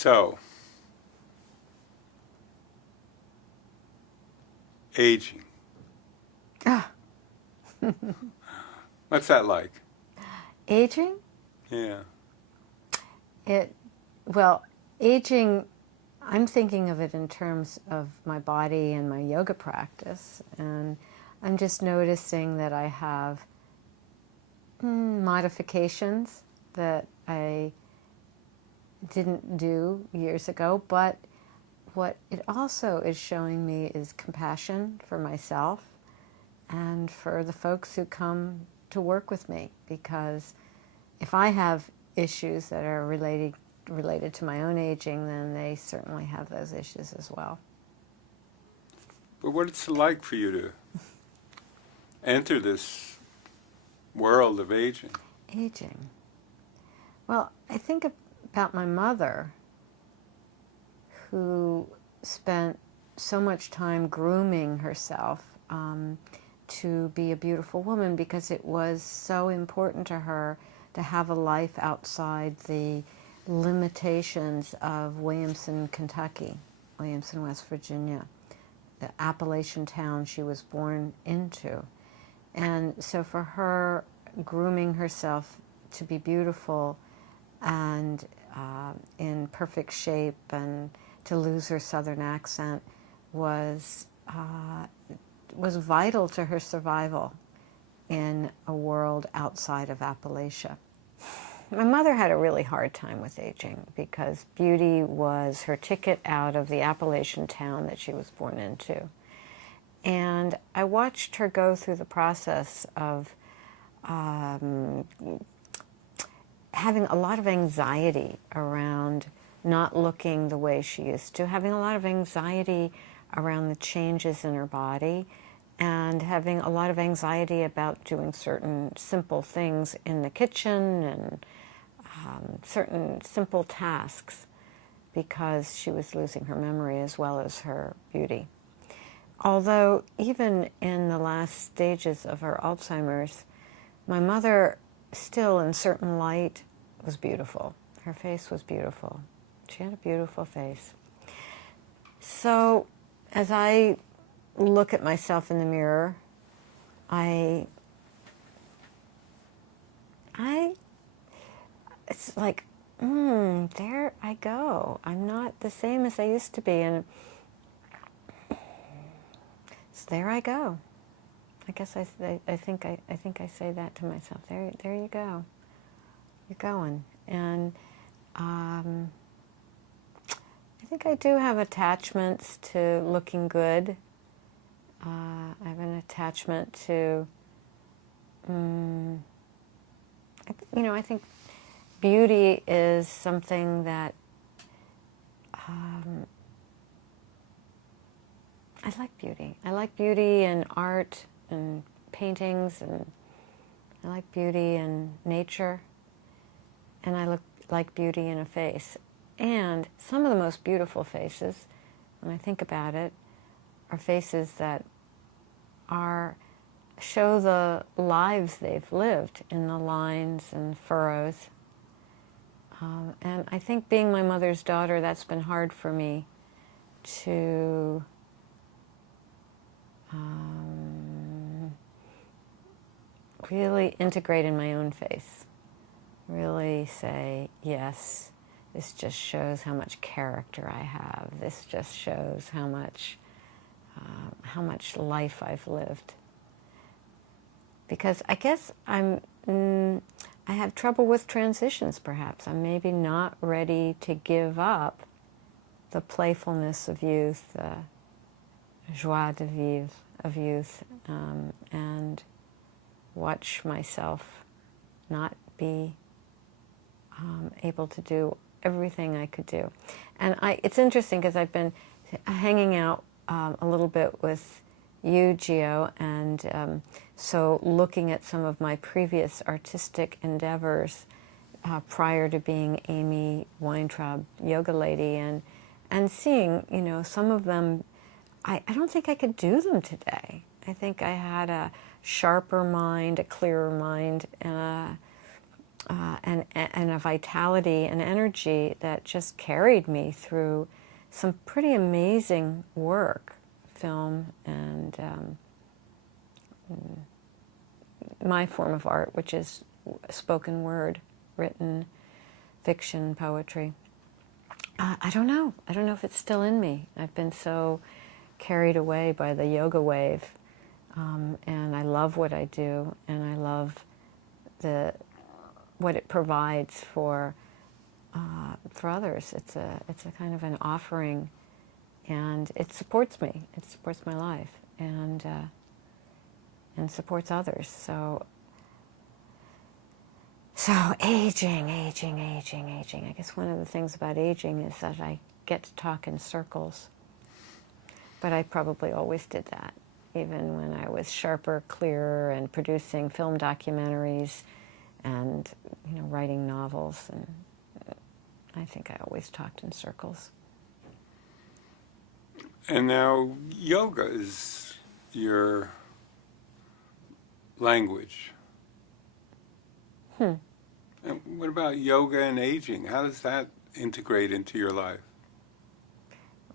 So, aging. Ah. What's that like? Aging? Yeah. Well, aging, I'm thinking of it in terms of my body and my yoga practice. And I'm just noticing that I have modifications that I didn't do years ago. But what it also is showing me is compassion for myself and for the folks who come to work with me. Because if I have issues that are related to my own aging, then they certainly have those issues as well. But what it's like for you to enter this world of aging? Aging. Well, I think about my mother, who spent so much time grooming herself to be a beautiful woman, because it was so important to her to have a life outside the limitations of Williamson, Kentucky, Williamson, West Virginia, the Appalachian town she was born into. And so for her, grooming herself to be beautiful and in perfect shape and to lose her southern accent was vital to her survival in a world outside of Appalachia. My mother had a really hard time with aging because beauty was her ticket out of the Appalachian town that she was born into. And I watched her go through the process of having a lot of anxiety around not looking the way she used to, having a lot of anxiety around the changes in her body, and having a lot of anxiety about doing certain simple things in the kitchen and certain simple tasks, because she was losing her memory as well as her beauty. Although even in the last stages of her Alzheimer's, my mother still in certain light was beautiful. Her face was beautiful. She had a beautiful face. So as I look at myself in the mirror, it's like, there I go. I'm not the same as I used to be, and so there I go. I guess I think I say that to myself. There you go. You're going, and I think I do have attachments to looking good. I have an attachment to, I think beauty is something that I like beauty. I like beauty in art and paintings, and I like beauty in nature, and I like beauty in a face. And some of the most beautiful faces, when I think about it, are faces that show the lives they've lived in the lines and furrows. And I think being my mother's daughter, that's been hard for me to really integrate in my own face. Really say, yes, this just shows how much character I have. This just shows how much life I've lived. Because I guess I have trouble with transitions, perhaps. I'm maybe not ready to give up the playfulness of youth, the joie de vivre of youth, and watch myself not be able to do everything I could do. And it's interesting because I've been hanging out a little bit with you, Gio, and so looking at some of my previous artistic endeavors prior to being Amy Weintraub, yoga lady, and seeing, some of them, I don't think I could do them today. I think I had a sharper mind, a clearer mind, and and a vitality and energy that just carried me through some pretty amazing work, film and my form of art, which is spoken word, written fiction, poetry. I don't know. I don't know if it's still in me. I've been so carried away by the yoga wave, and I love what I do, and I love what it provides for others. It's a kind of an offering, and it supports me. It supports my life, and supports others. So aging. I guess one of the things about aging is that I get to talk in circles. But I probably always did that, even when I was sharper, clearer, and producing film documentaries and writing novels. And I think I always talked in circles. And now yoga is your language. And what about yoga and aging? How does that integrate into your life?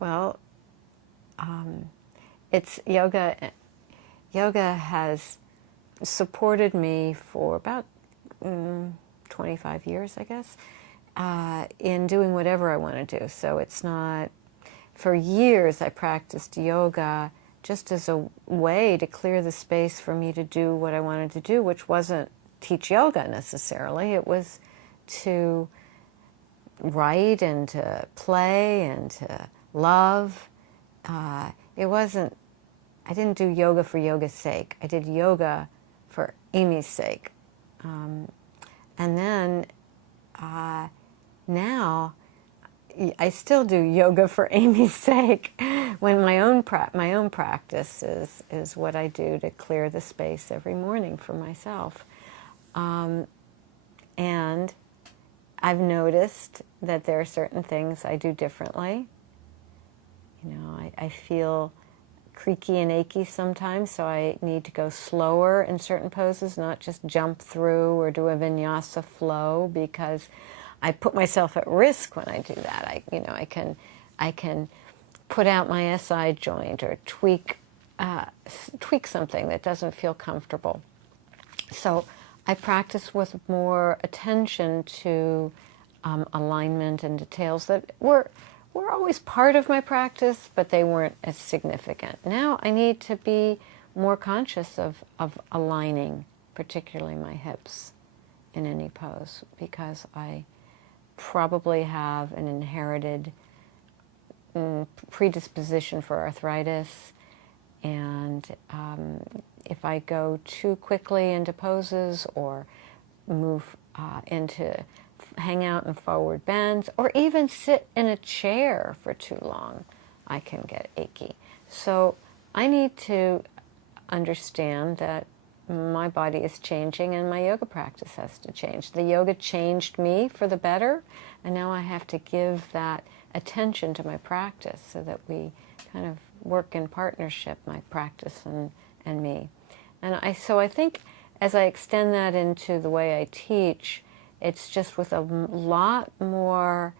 Well, it's yoga. Yoga has supported me for about 25 years, I guess, in doing whatever I want to do. So it's not, for years I practiced yoga just as a way to clear the space for me to do what I wanted to do, which wasn't teach yoga necessarily. It was to write and to play and to love. It wasn't, I didn't do yoga for yoga's sake. I did yoga for Amy's sake. And then now I still do yoga for Amy's sake when my own practice is what I do to clear the space every morning for myself. And I've noticed that there are certain things I do differently. I feel creaky and achy sometimes, so I need to go slower in certain poses, not just jump through or do a vinyasa flow, because I put myself at risk when I do that. I can put out my SI joint or tweak something that doesn't feel comfortable. So I practice with more attention to alignment and details that were always part of my practice, but they weren't as significant. Now I need to be more conscious of aligning, particularly my hips in any pose, because I probably have an inherited predisposition for arthritis, and if I go too quickly into poses or move hang out in forward bends, or even sit in a chair for too long, I can get achy. So I need to understand that my body is changing and my yoga practice has to change. The yoga changed me for the better, and now I have to give that attention to my practice so that we kind of work in partnership, my practice and me. And so I think as I extend that into the way I teach, it's just with a lot more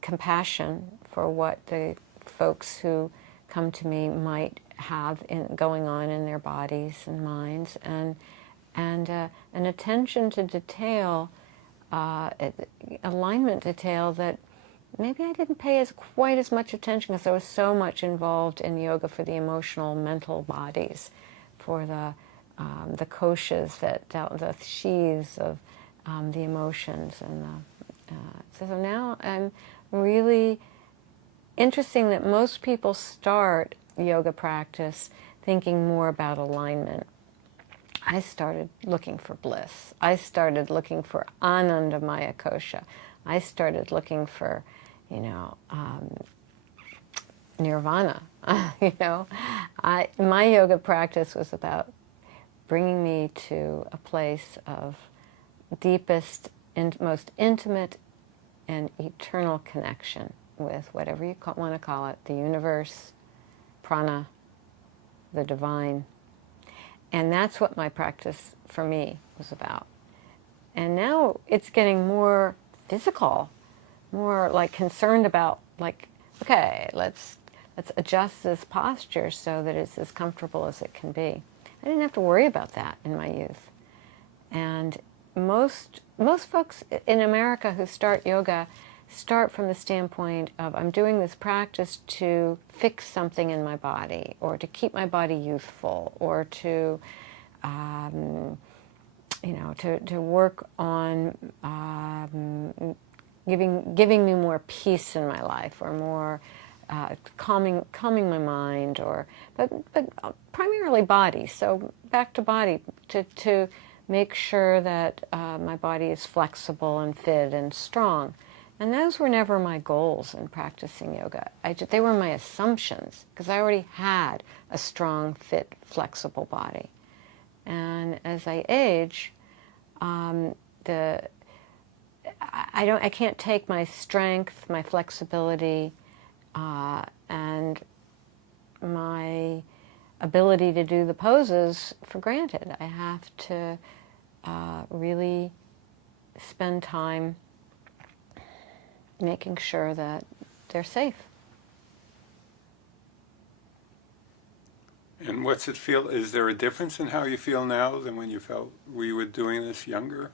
compassion for what the folks who come to me might have going on in their bodies and minds, and an attention to detail, alignment detail that maybe I didn't pay quite as much attention because I was so much involved in yoga for the emotional, mental bodies, for the koshas, the sheaths of the emotions, and so now I'm really interesting that most people start yoga practice thinking more about alignment. I started looking for bliss. I started looking for Anandamaya kosha. I started looking for, nirvana. My yoga practice was about bringing me to a place of deepest and most intimate and eternal connection with whatever you want to call it, the universe, prana, the divine. And that's what my practice for me was about. And now it's getting more physical, more like concerned about like, okay, let's adjust this posture so that it's as comfortable as it can be. I didn't have to worry about that in my youth. And most folks in America who start yoga start from the standpoint of, I'm doing this practice to fix something in my body, or to keep my body youthful, or to to work on giving me more peace in my life, or more calming my mind, but primarily body. So back to body, to make sure that my body is flexible and fit and strong. And those were never my goals in practicing yoga. They were my assumptions, because I already had a strong, fit, flexible body. And as I age, I can't take my strength, my flexibility, and my ability to do the poses for granted. I have to really spend time making sure that they're safe. And what's it feel? Is there a difference in how you feel now than when you felt we were doing this younger?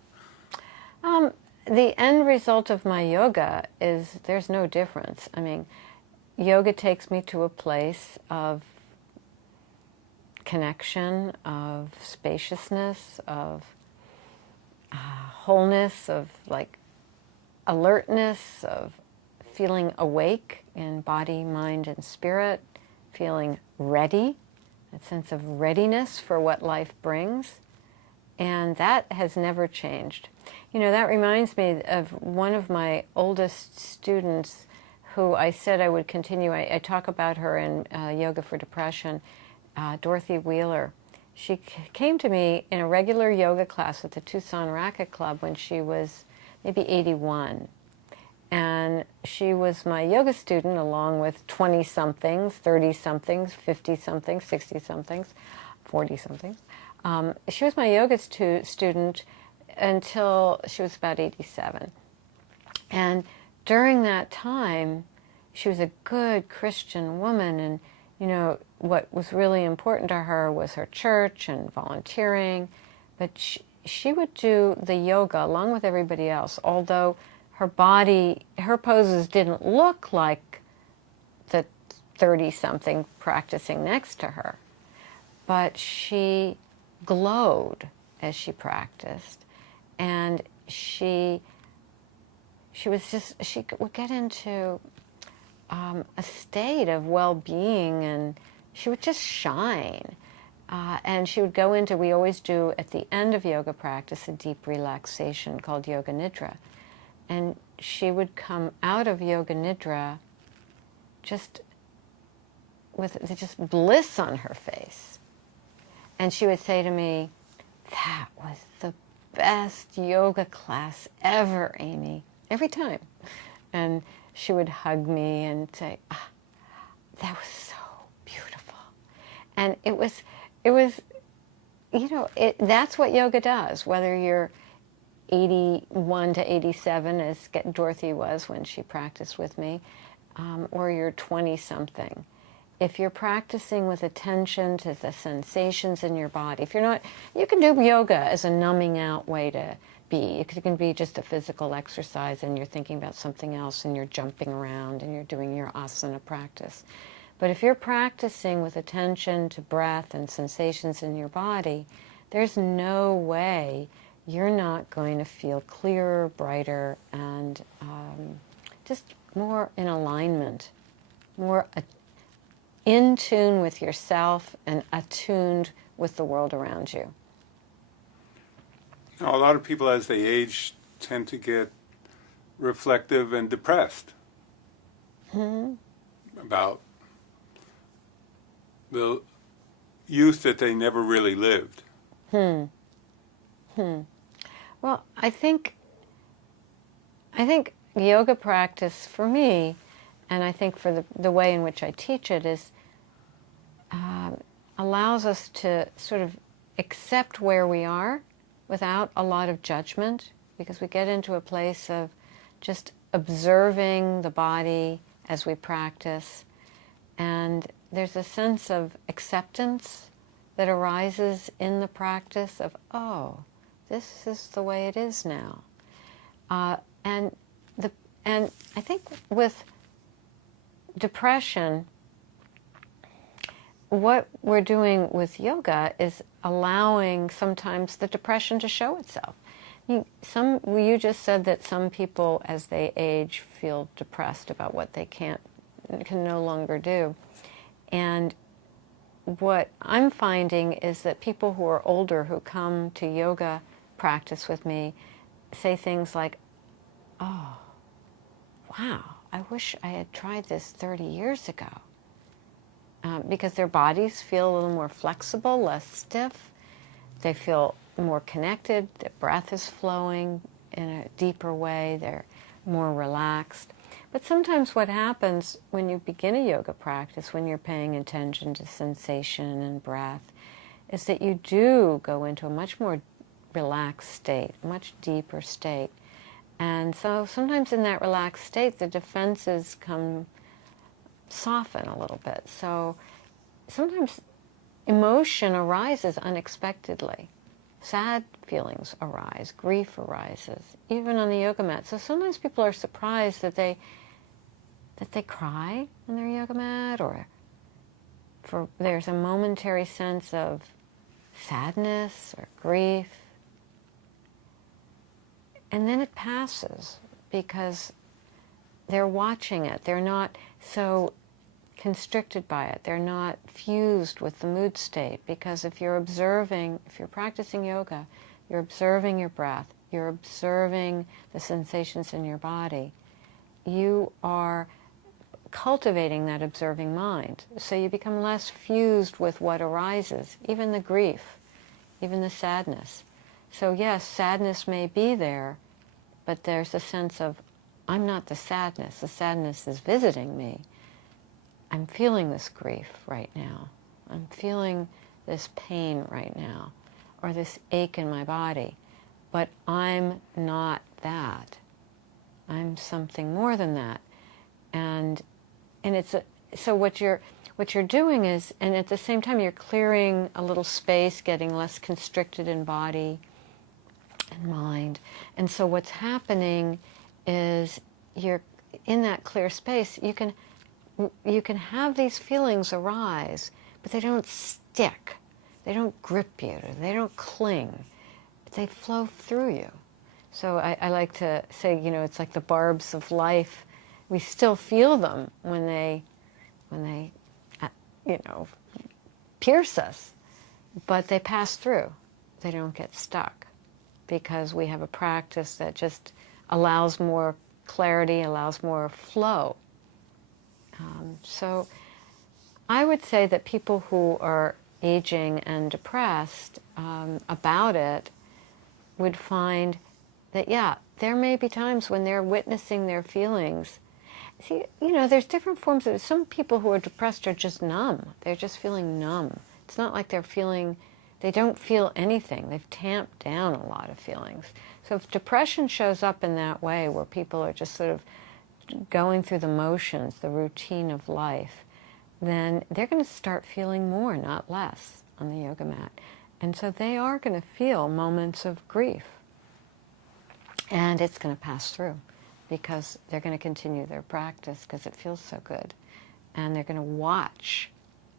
The end result of my yoga is there's no difference. I mean, yoga takes me to a place of connection, of spaciousness, of wholeness, of like alertness, of feeling awake in body, mind, and spirit, feeling ready, that sense of readiness for what life brings. And that has never changed. You know, that reminds me of one of my oldest students who I said I would continue. I talk about her in Yoga for Depression, Dorothy Wheeler. She came to me in a regular yoga class at the Tucson Racket Club when she was maybe 81. And she was my yoga student along with 20-somethings, 30-somethings, 50-somethings, 60-somethings, 40-somethings. She was my yoga student until she was about 87. And during that time, she was a good Christian woman, and you know, what was really important to her was her church and volunteering, but she would do the yoga along with everybody else, although her body, her poses didn't look like the 30-something practicing next to her, but she glowed as she practiced, and she would get into a state of well-being, and she would just shine. And she would go into, we always do at the end of yoga practice, a deep relaxation called Yoga Nidra. And she would come out of Yoga Nidra just with just bliss on her face. And she would say to me, "That was the best yoga class ever, Amy," every time. And she would hug me and say, "That was so beautiful." And it was, you know, that's what yoga does, whether you're 81 to 87, as Dorothy was when she practiced with me, or you're 20-something. If you're practicing with attention to the sensations in your body, if you're not, you can do yoga as a numbing out way to be. It can be just a physical exercise and you're thinking about something else and you're jumping around and you're doing your asana practice. But if you're practicing with attention to breath and sensations in your body, there's no way you're not going to feel clearer, brighter, and just more in alignment, more in tune with yourself and attuned with the world around you. Now, a lot of people as they age tend to get reflective and depressed about the youth that they never really lived. Well, I think yoga practice for me, and I think for the way in which I teach it, is allows us to sort of accept where we are without a lot of judgment, because we get into a place of just observing the body as we practice. And there's a sense of acceptance that arises in the practice of, oh, this is the way it is now. And I think with depression, what we're doing with yoga is allowing sometimes the depression to show itself. You just said that some people, as they age, feel depressed about what they can no longer do. And what I'm finding is that people who are older who come to yoga practice with me say things like, oh, wow, I wish I had tried this 30 years ago. Because their bodies feel a little more flexible, less stiff. They feel more connected. Their breath is flowing in a deeper way. They're more relaxed. But sometimes what happens when you begin a yoga practice, when you're paying attention to sensation and breath, is that you do go into a much more relaxed state, a much deeper state. And so sometimes in that relaxed state, the defenses soften a little bit. So sometimes emotion arises unexpectedly. Sad feelings arise, grief arises, even on the yoga mat. So sometimes people are surprised that they cry on their yoga mat, or there's a momentary sense of sadness or grief. And then it passes because they're watching it. They're not so constricted by it. They're not fused with the mood state. Because if you're practicing yoga, you're observing your breath, you're observing the sensations in your body, you are cultivating that observing mind. So you become less fused with what arises, even the grief, even the sadness. So yes, sadness may be there, but there's a sense of, I'm not the sadness is visiting me. I'm feeling this grief right now. I'm feeling this pain right now, or this ache in my body. But I'm not that. I'm something more than that. And so what you're doing is, and at the same time you're clearing a little space, getting less constricted in body and mind. And so what's happening is you're in that clear space. You can have these feelings arise, but they don't stick. They don't grip you. They don't cling. They flow through you. So I like to say, it's like the barbs of life. We still feel them when they pierce us, but they pass through. They don't get stuck, because we have a practice that just allows more clarity, allows more flow. So I would say that people who are aging and depressed about it would find that, yeah, there may be times when they're witnessing their feelings. See, there's different forms of it. Some people who are depressed are just numb. They're just feeling numb. It's not like they don't feel anything. They've tamped down a lot of feelings. So if depression shows up in that way, where people are just sort of going through the motions, the routine of life, then they're going to start feeling more, not less, on the yoga mat. And so they are going to feel moments of grief. And it's going to pass through, because they're going to continue their practice because it feels so good. And they're going to watch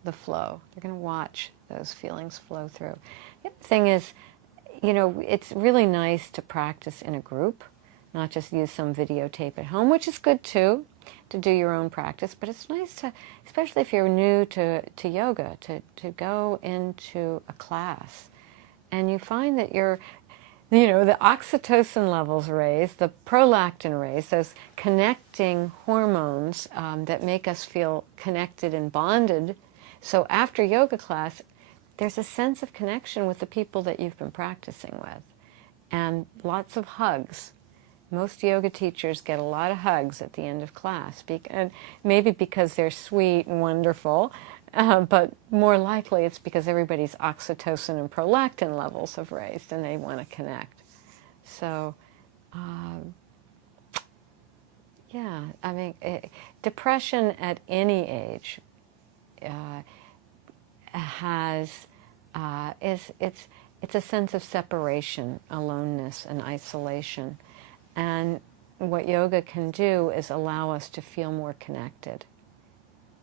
the flow. They're going to watch those feelings flow through. The other thing is, it's really nice to practice in a group, not just use some videotape at home, which is good too, to do your own practice. But it's nice to, especially if you're new to yoga, to go into a class. And you find that the oxytocin levels raise, the prolactin raise, those connecting hormones that make us feel connected and bonded. So after yoga class, there's a sense of connection with the people that you've been practicing with. And lots of hugs. Most yoga teachers get a lot of hugs at the end of class, and maybe because they're sweet and wonderful, But more likely it's because everybody's oxytocin and prolactin levels have raised and they want to connect. So, yeah, I mean, depression at any age it's a sense of separation, aloneness, and isolation. And what yoga can do is allow us to feel more connected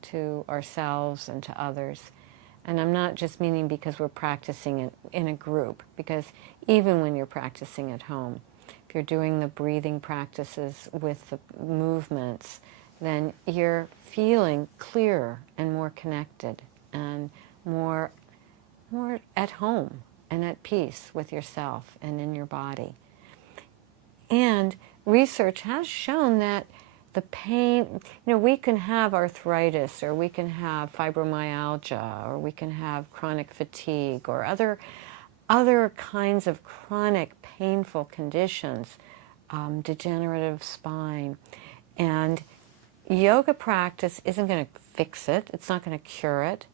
to ourselves and to others. And I'm not just meaning because we're practicing it in a group, because even when you're practicing at home, if you're doing the breathing practices with the movements, then you're feeling clearer and more connected and more at home and at peace with yourself and in your body. And research has shown that the pain, we can have arthritis, or we can have fibromyalgia, or we can have chronic fatigue, or other kinds of chronic painful conditions, degenerative spine. And yoga practice isn't going to fix it, it's not going to cure it,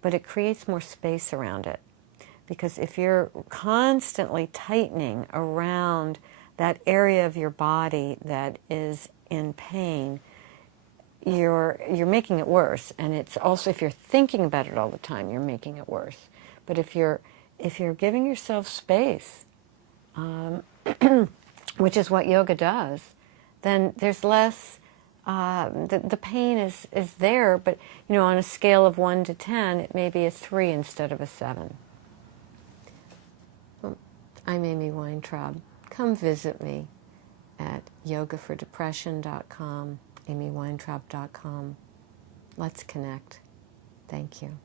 but it creates more space around it. Because if you're constantly tightening around that area of your body that is in pain, you're making it worse. And it's also, if you're thinking about it all the time, you're making it worse. But if you're giving yourself space, which is what yoga does, then there's less, the pain is there, but on a scale of 1 to 10, it may be a 3 instead of a 7. I'm Amy Weintraub. Come visit me at yogafordepression.com, amyweintraub.com. Let's connect. Thank you.